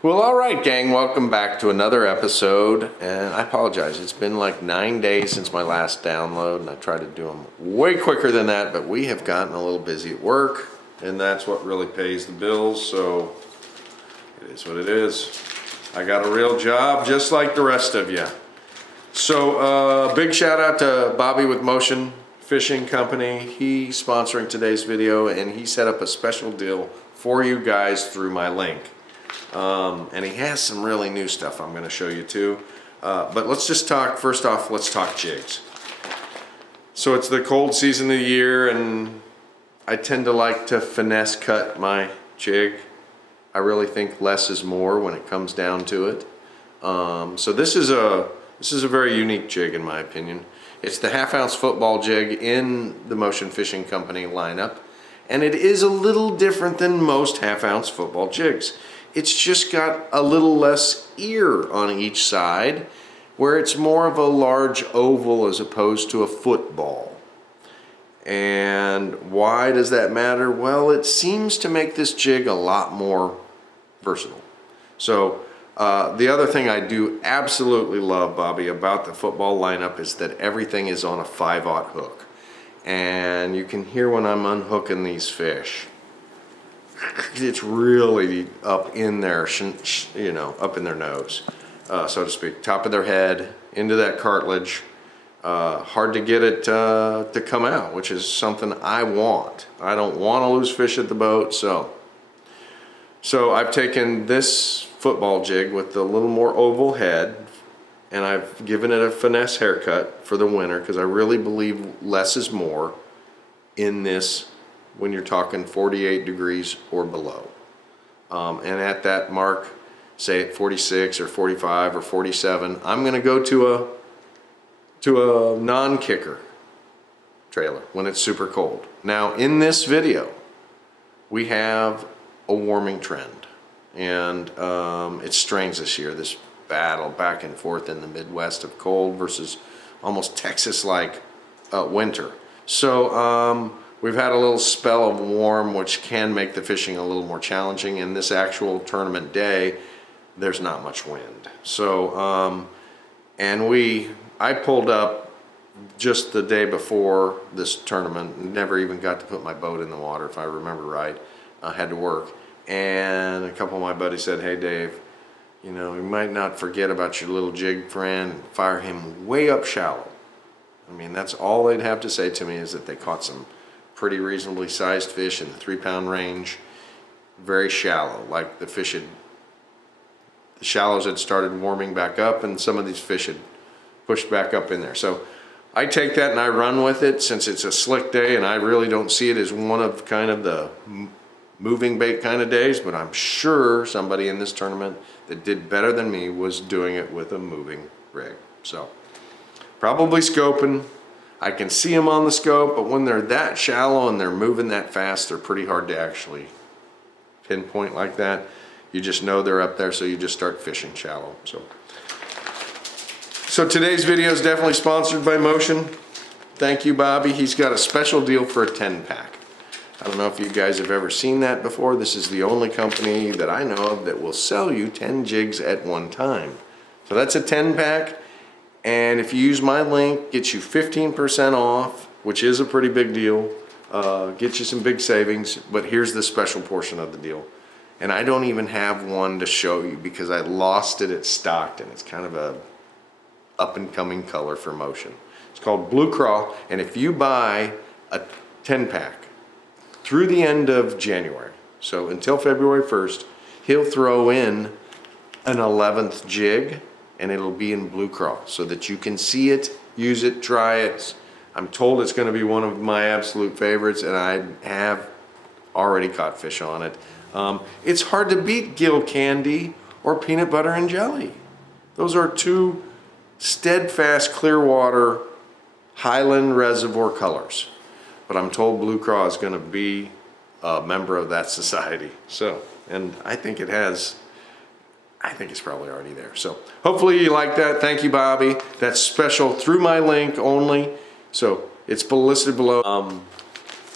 Well, all right, gang, welcome back to another episode. And I apologize, it's been like 9 days since my last download, and I tried to do them way quicker than that, but we have gotten a little busy at work, and that's what really pays the bills, so it is what it is. I got a real job just like the rest of you. So, big shout out to Bobby with Motion Fishing Company. He's sponsoring today's video, and he set up a special deal for you guys through my link. And he has some really new stuff I'm going to show you too. But let's just talk, first off, let's talk jigs. So it's the cold season of the year, and I tend to like to finesse cut my jig. I really think less is more when it comes down to it. So this is a very unique jig in my opinion. It's the 1/2 ounce football jig in the Motion Fishing Company lineup. And it is a little different than most 1/2 ounce football jigs. It's just got a little less ear on each side, where it's more of a large oval as opposed to a football. And why does that matter? Well, it seems to make this jig a lot more versatile. So the other thing I do absolutely love, Bobby, about the football lineup is that everything is on a 5/0 hook. And you can hear when I'm unhooking these fish. It's really up in their, you know, up in their nose, so to speak, top of their head, into that cartilage. Hard to get it to come out, which is something I want. I don't want to lose fish at the boat, so I've taken this football jig with the little more oval head, and I've given it a finesse haircut for the winter because I really believe less is more in this when you're talking 48 degrees or below. And at that mark, say at 46 or 45 or 47, I'm gonna go to a non-kicker trailer when it's super cold. Now in this video, we have a warming trend, and it's strange this year, this battle back and forth in the Midwest of cold versus almost Texas-like winter. So we've had a little spell of warm, which can make the fishing a little more challenging. In this actual tournament day, there's not much wind. So, I pulled up just the day before this tournament, never even got to put my boat in the water, if I remember right. I had to work. And a couple of my buddies said, hey Dave, you know, you might not forget about your little jig friend and fire him way up shallow. I mean, that's all they'd have to say to me is that they caught some pretty reasonably sized fish in the 3-pound range, very shallow, like the shallows had started warming back up, and some of these fish had pushed back up in there. So I take that and I run with it, since it's a slick day, and I really don't see it as one of kind of the moving bait kind of days, but I'm sure somebody in this tournament that did better than me was doing it with a moving rig. So probably scoping. I can see them on the scope, but when they're that shallow and they're moving that fast, they're pretty hard to actually pinpoint like that. You just know they're up there, so you just start fishing shallow. So today's video is definitely sponsored by Motion. Thank you, Bobby. He's got a special deal for a 10-pack. I don't know if you guys have ever seen that before. This is the only company that I know of that will sell you 10 jigs at one time. So that's a 10-pack. And if you use my link, gets you 15% off, which is a pretty big deal. Gets you some big savings, but here's the special portion of the deal. And I don't even have one to show you because I lost it at Stockton. It's kind of a up-and-coming color for Motion. It's called Blue Craw, and if you buy a 10-pack through the end of January, so until February 1st, he'll throw in an 11th jig, and it'll be in Blue Craw so that you can see it, use it, try it. I'm told it's going to be one of my absolute favorites, and I have already caught fish on it. It's hard to beat Gill Candy or Peanut Butter and Jelly. Those are two steadfast Clearwater Highland Reservoir colors. But I'm told Blue Craw is going to be a member of that society. So, and I think it has. I think it's probably already there. So hopefully you like that. Thank you, Bobby. That's special through my link only. So it's listed below,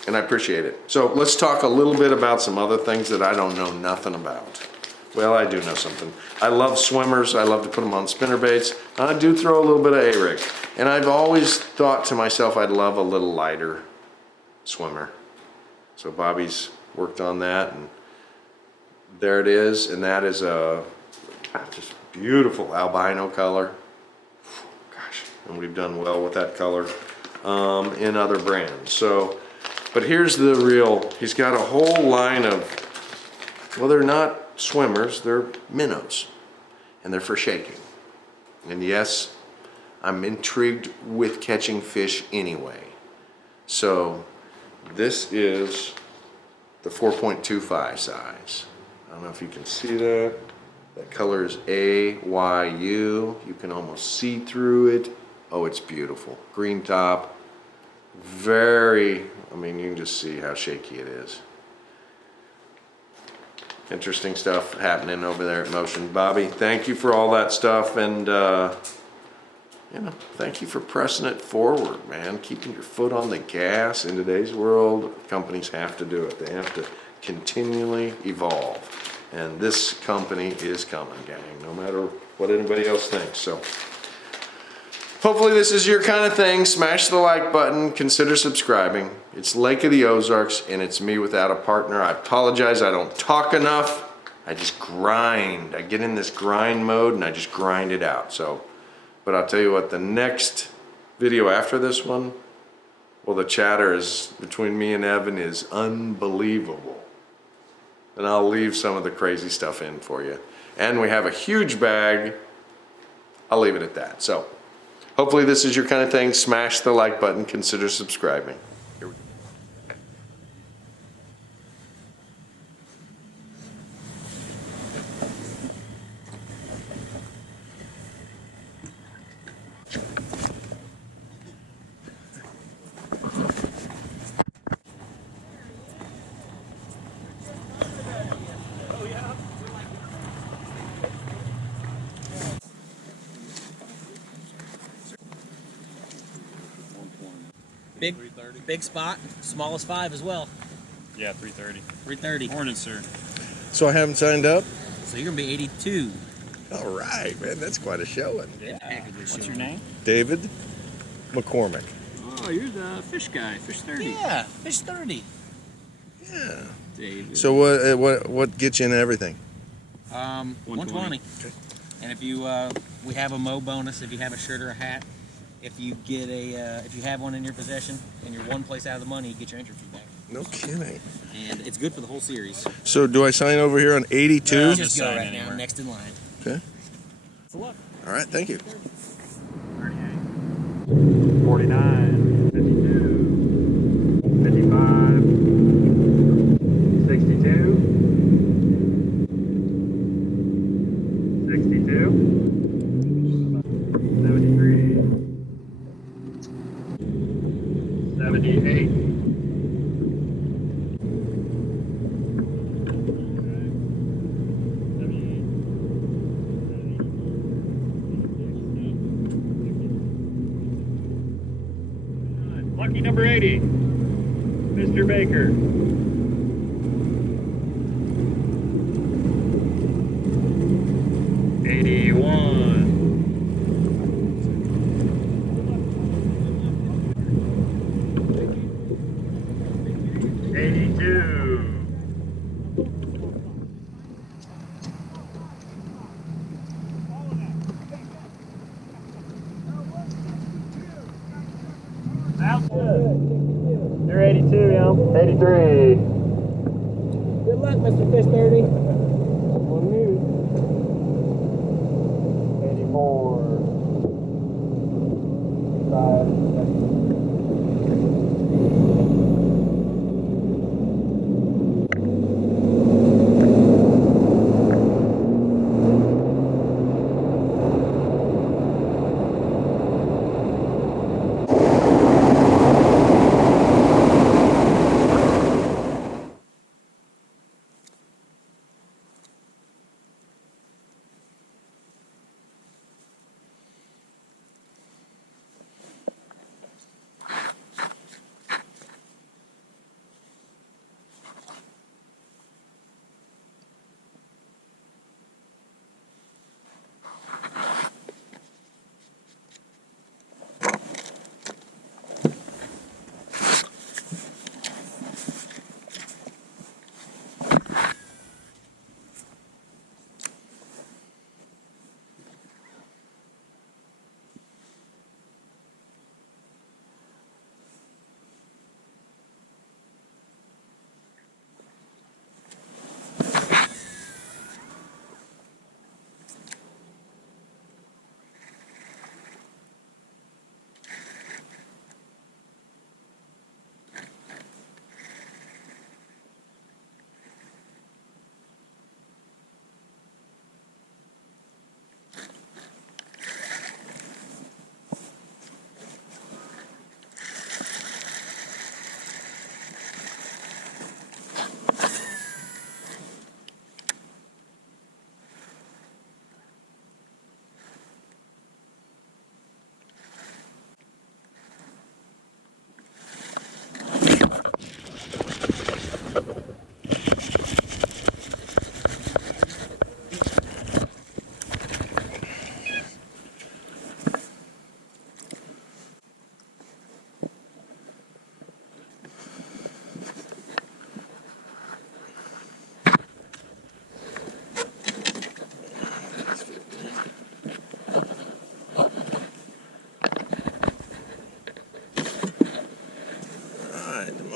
and I appreciate it. So let's talk a little bit about some other things that I don't know nothing about. Well, I do know something. I love swimmers. I love to put them on spinner baits. I do throw a little bit of A-rig. And I've always thought to myself I'd love a little lighter swimmer. So Bobby's worked on that, and there it is. And that is a just beautiful albino color. Gosh, and we've done well with that color in other brands. So, but here's the real, he's got a whole line of, well, they're not swimmers, they're minnows, and they're for shaking. And yes, I'm intrigued with catching fish anyway. So this is the 4.25 size. I don't know if you can see that. That color is AYU. You can almost see through it. Oh, it's beautiful. Green top. Very, I mean, you can just see how shaky it is. Interesting stuff happening over there at Motion. Bobby, thank you for all that stuff, and you know, thank you for pressing it forward, man. Keeping your foot on the gas. In today's world, companies have to do it. They have to continually evolve, and this company is coming, gang, no matter what anybody else thinks. So hopefully this is your kind of thing. Smash the like button, consider subscribing. It's Lake of the Ozarks, and it's me without a partner. I apologize, I don't talk enough. I just grind. I get in this grind mode and I just grind it out. So, but I'll tell you what, the next video after this one, well, the chatter is between me and Evan is unbelievable. And I'll leave some of the crazy stuff in for you. And we have a huge bag. I'll leave it at that. So hopefully this is your kind of thing. Smash the like button, consider subscribing. Here we go. Big spot, smallest 5 as well. Yeah, 330. 330. Morning, sir. So I haven't signed up? So you're gonna be 82. All right, man, that's quite a showing. Yeah. What's your name? David McCormick. Oh, you're the fish guy, Fish30. Yeah, Fish30. Yeah. David. So what gets you into everything? 120. Okay. And if you, we have a Mo bonus if you have a shirt or a hat. If you get a, if you have one in your possession and you're one place out of the money, you get your entry fee back. No kidding. And it's good for the whole series. So do I sign over here on 82? Just go sign right anywhere. now, next in line. Okay. Good luck. All right, thank you. 49, 52, 55, 62, 62, 73, 78. Lucky number 80, Mr. Baker. You're 82, yeah. 83. Good luck, Mr. Fish30. 84. 5.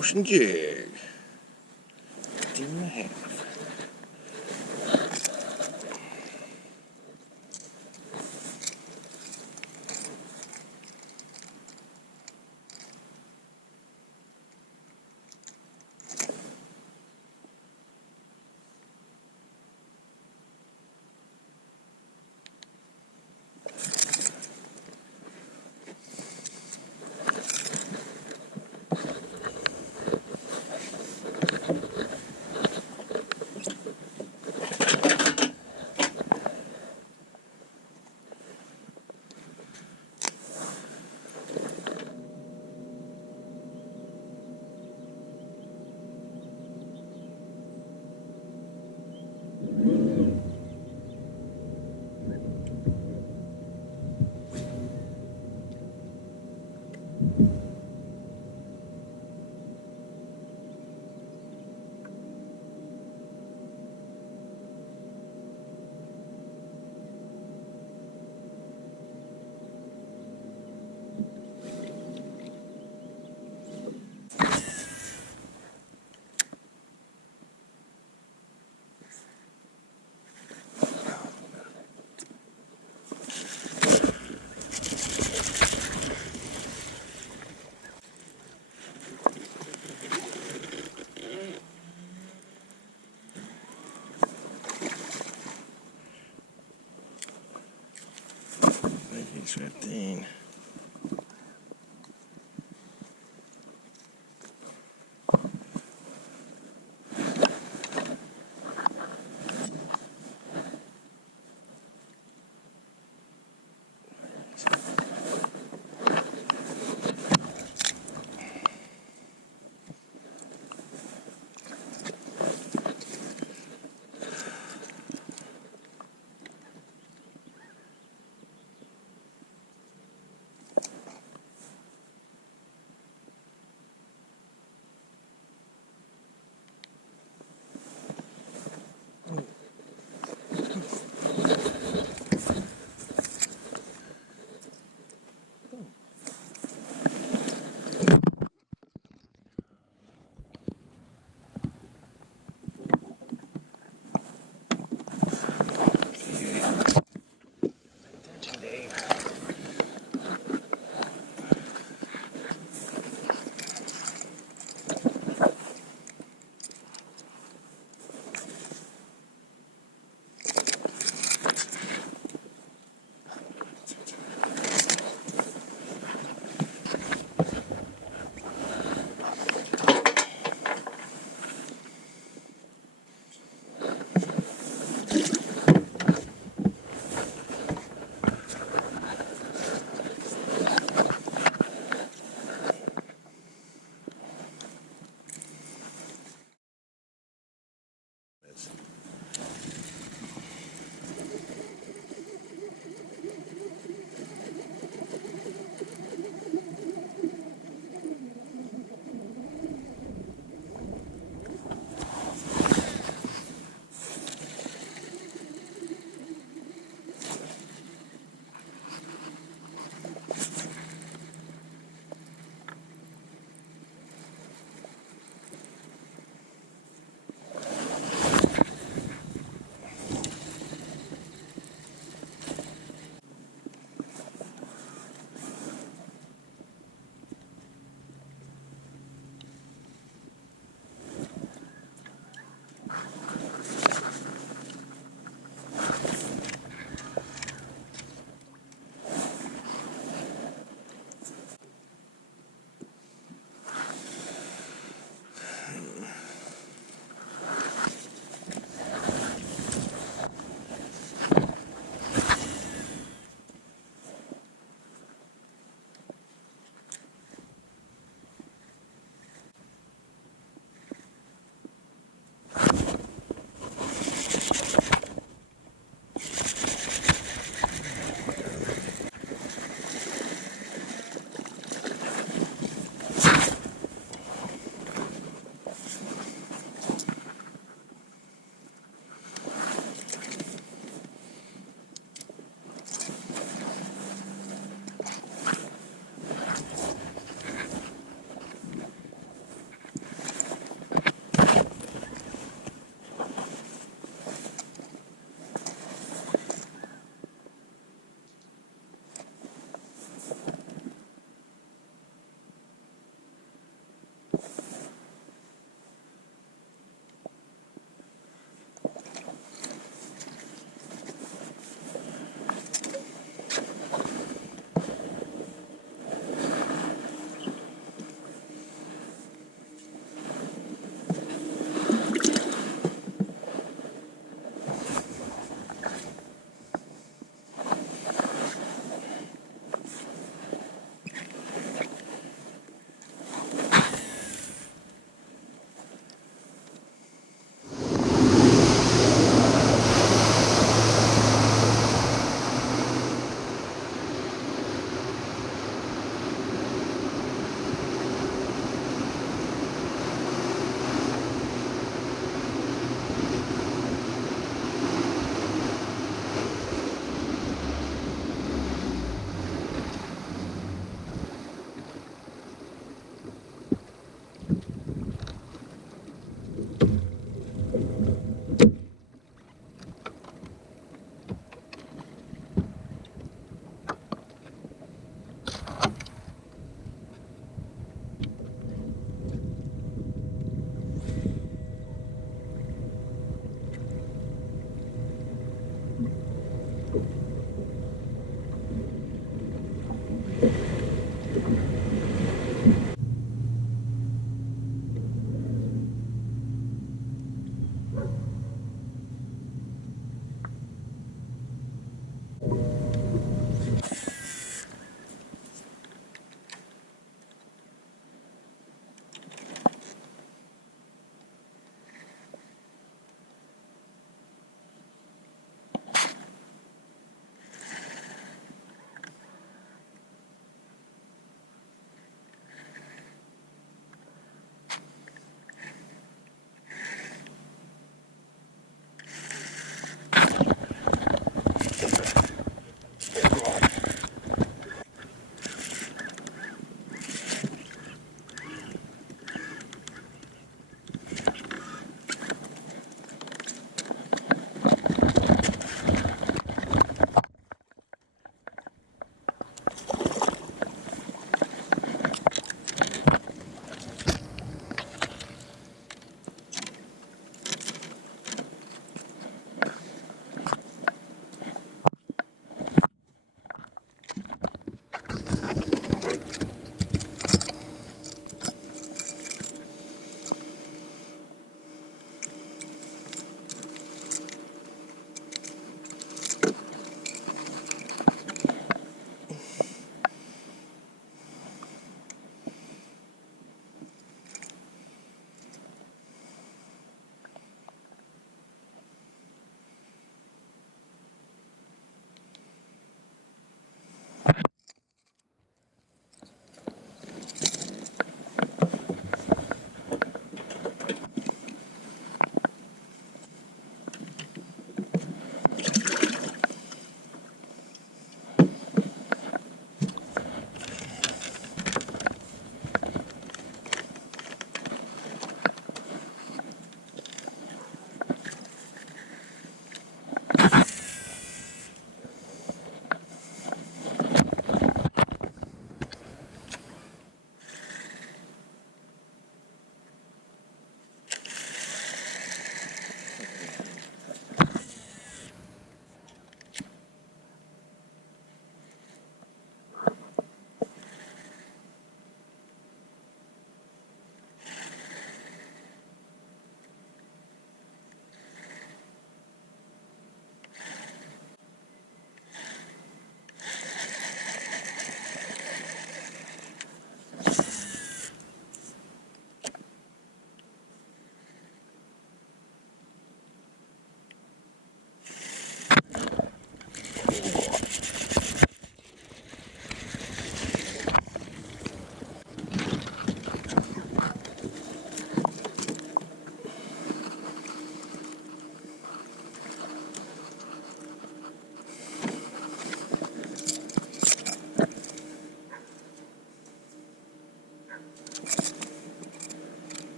motion jig. 15.5. It's 15.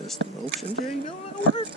Is the motion jig going to work?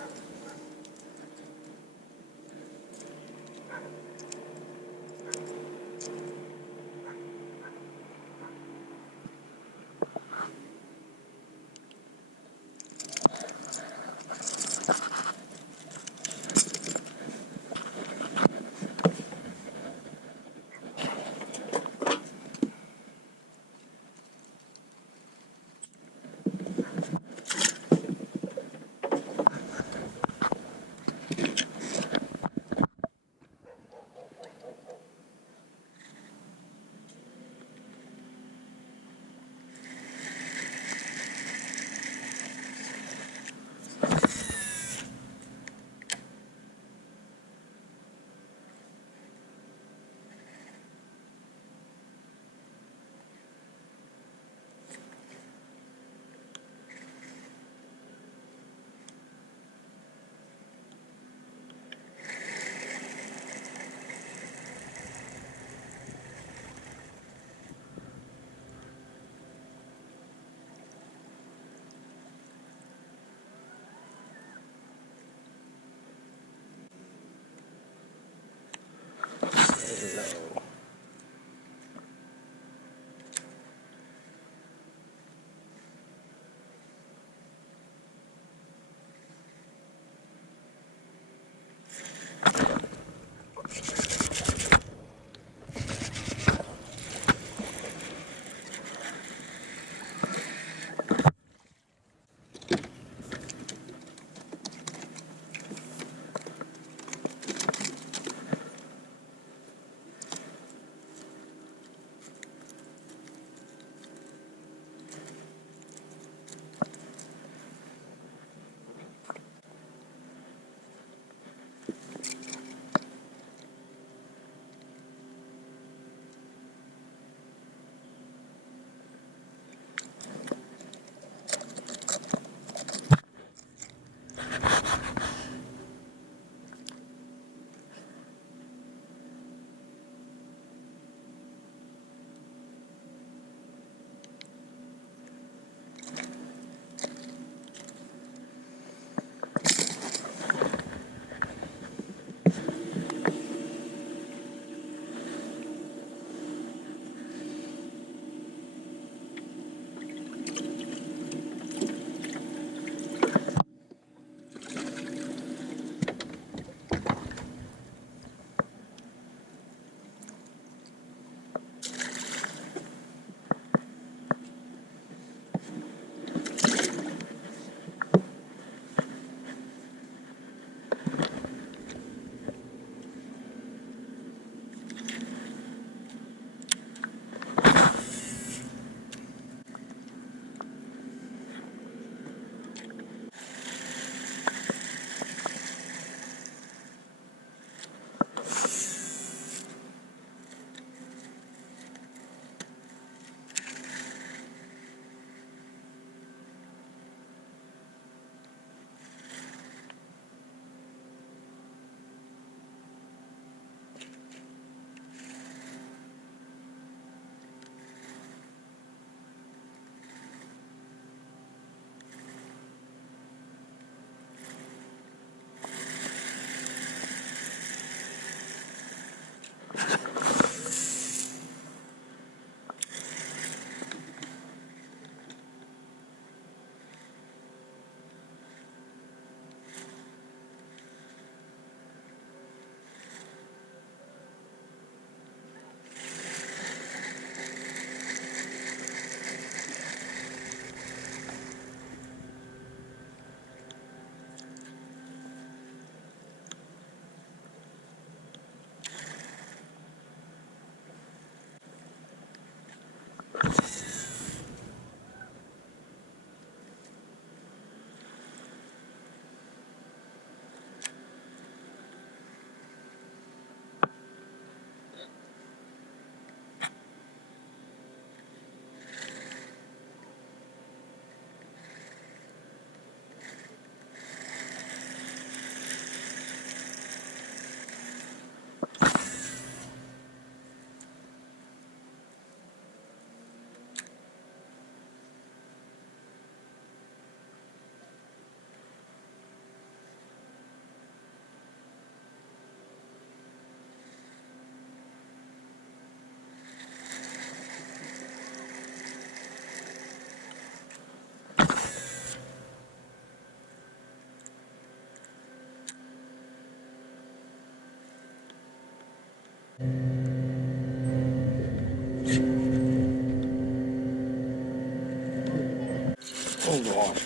Oh, God.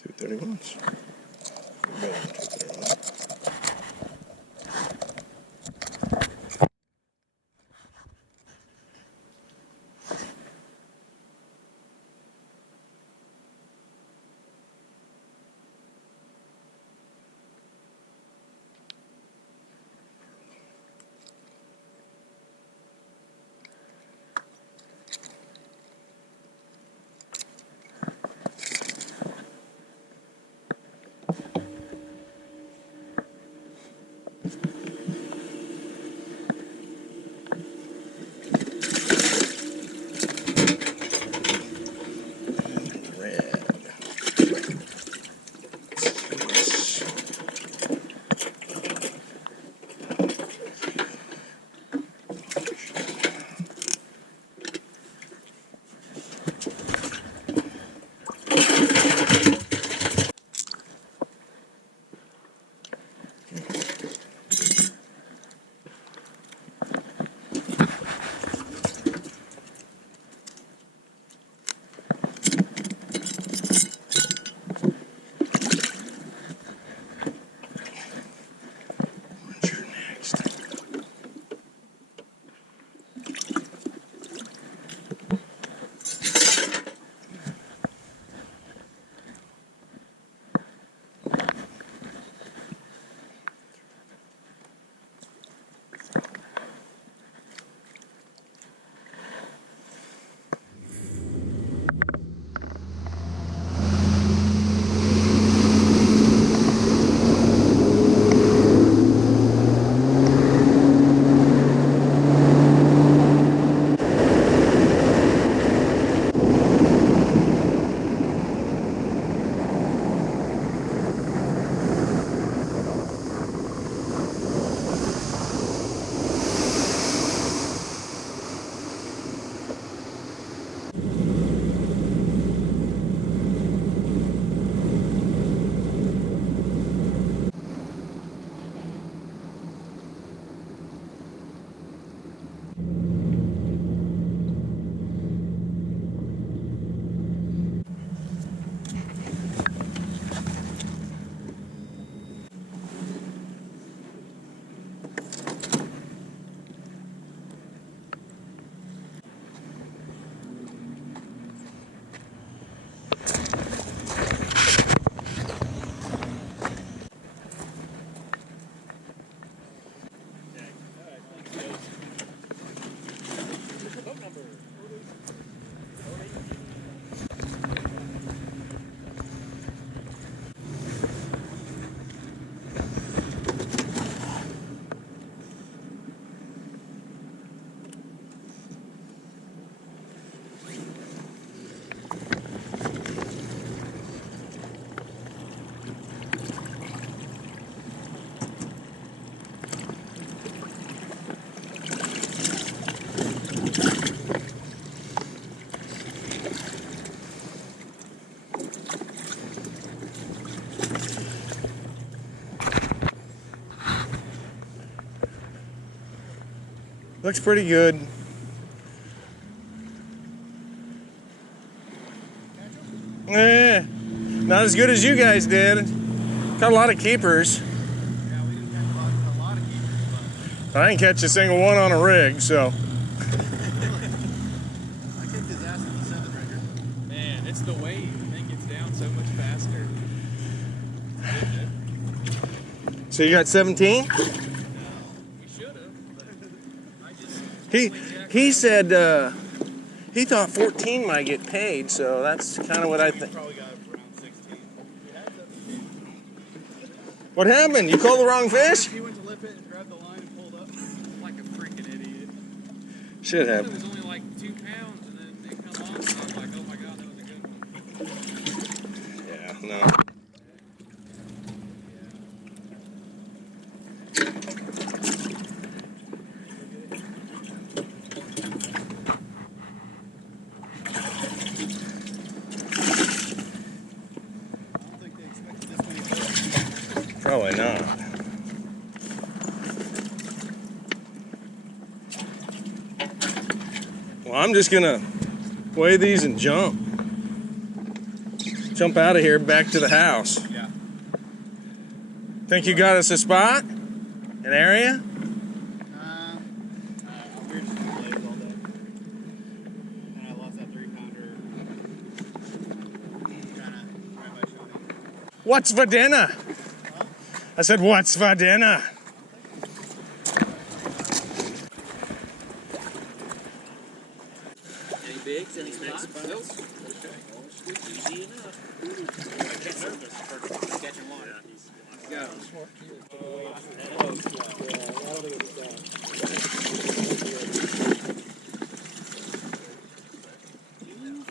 231s. Looks pretty good. Not as good as you guys did. Got a lot of keepers. Yeah, we didn't catch a lot of keepers, I didn't catch a single one on a rig, so. I kicked his ass in the 7-rigger. Man, it's the wave. It gets down so much faster. So you got 17? We should have. I just He said he thought 14 might get paid, so that's kind of what I think. Probably got around 16. We had 17. What happened? You called the wrong fish? He went to lip it and grabbed the line and pulled up. like a freaking idiot. Should It have. was only like 2 pounds, and then they come on, and I was like, oh my god, that was a good one. Yeah, no. I don't think they expected this many fish. Probably not. Well, I'm just gonna weigh these and jump. jump out of here back to the house. Yeah. Think you got us a spot? An area? We're just in Blaze all day. And I lost that 3-pounder. Kinda right by Shawnee. What's for dinner? I said, what's for dinner? Any bigs? Any spots? Nope. Easy enough. Get nervous. Catching water. Go.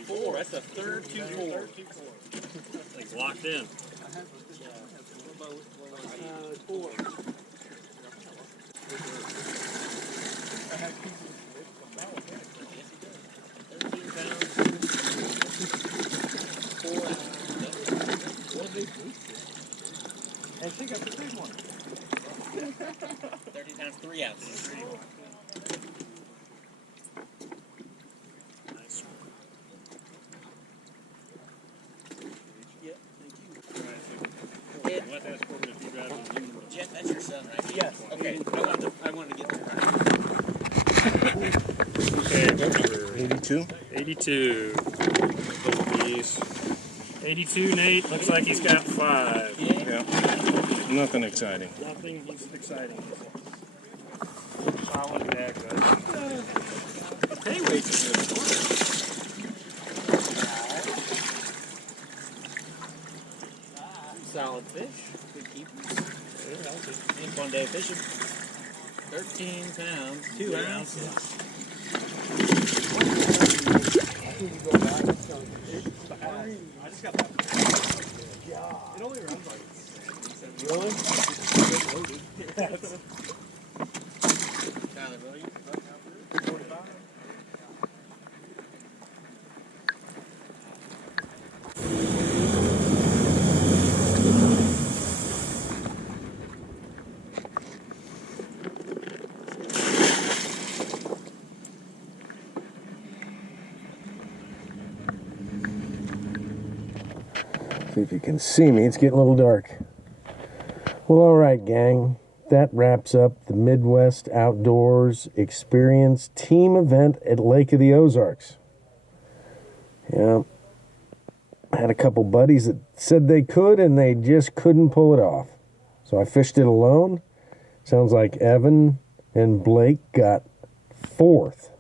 2-4. That's the third 2-4. Thing's locked in. And she got the big one. 30 pounds, 3 ounces. Nice. Yep, thank you. Let that score if you guys are using it. Jeff, that's your son, right? Yes. Okay, I wanted to get there right. Okay, 82? 82. Both these. 82, Nate. Looks like he's got 5. Yeah. Nothing exciting. Nothing exciting. Solid bag, though. Pay weights are good. Solid fish. Good keepers. Any fun day fishing. 13 pounds, 2 ounces. I just got that. It only runs like. Really? Tyler, will you? See if you can see me. It's getting a little dark. Well, all right, gang. That wraps up the Midwest Outdoors Experience team event at Lake of the Ozarks. Yeah. I had a couple buddies that said they could, and they just couldn't pull it off. So I fished it alone. Sounds like Evan and Blake got 4th.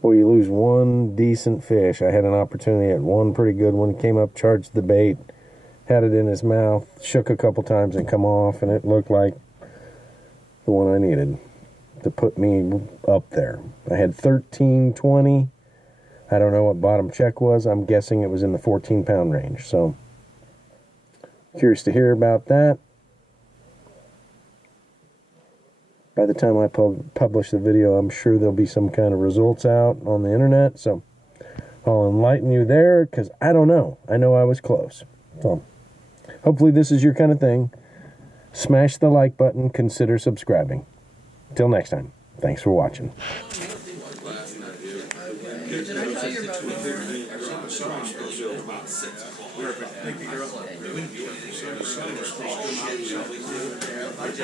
Boy, you lose one decent fish. I had an opportunity at one pretty good one. Came up, charged the bait, had it in his mouth, shook a couple times and come off, and it looked like the one I needed to put me up there. I had 13, 20. I don't know what bottom check was. I'm guessing it was in the 14-pound range. So, curious to hear about that. By the time I publish the video, I'm sure there'll be some kind of results out on the internet. So, I'll enlighten you there, because I don't know. I know I was close. So, hopefully this is your kind of thing. Smash the like button. Consider subscribing. Till next time. Thanks for watching.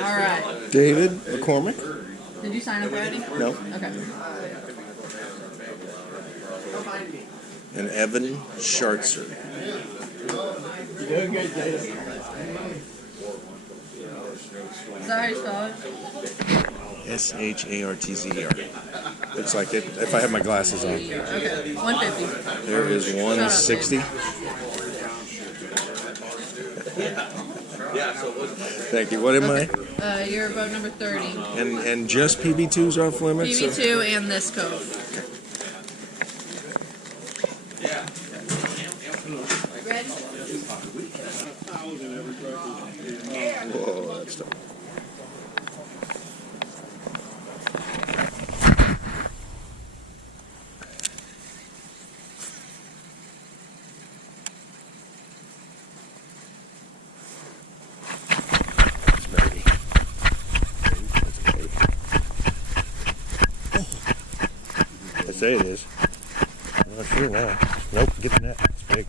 All right. David McCormick. Did you sign up already? No. Okay. And Evan Schartzer. Is that how you spell it? Schartzer. Looks like it. If I have my glasses on. Okay. 150. There is 160. Thank you. What am I? You're boat number 30. And just PB2s off limits? PB2 and this cove. Ready? Whoa, that's tough. I say it is. I'm not sure now. Nope, get the net. It's big.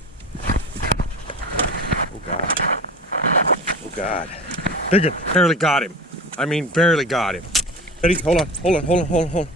God. Big one. Barely got him. I mean, barely got him. Ready? Hold on.